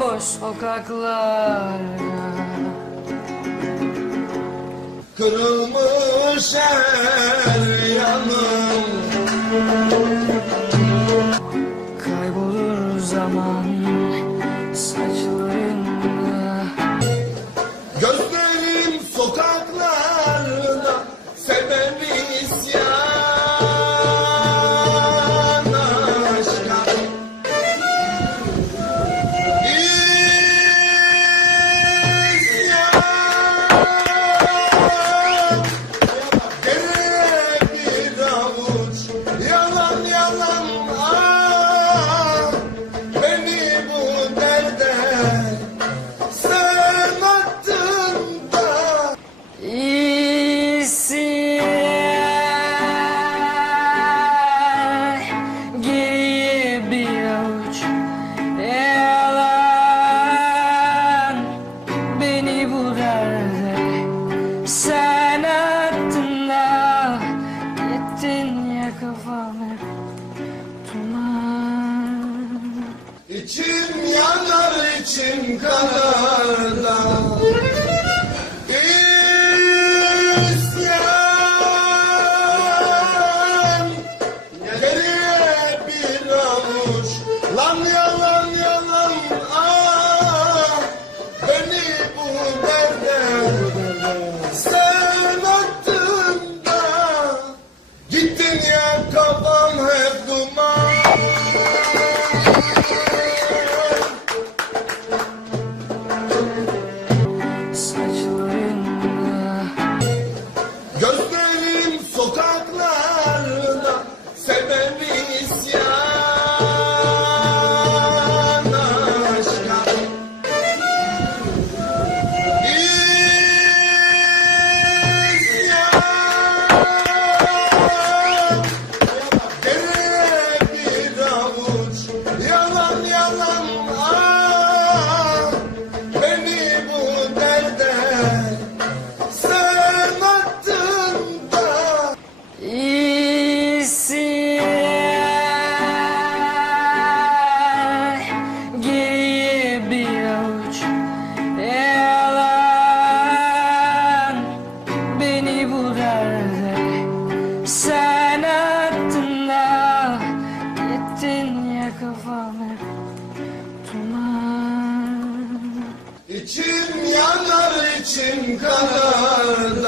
bomboş sokaklara Kırılmış el İçim yanar içim kanar. Da İsyan. Nereye bir avuç. Lan yalan yalan ah Beni bu derde Sen attın da Gittin ya kafam hep duman. İçim yanar, içim kanar.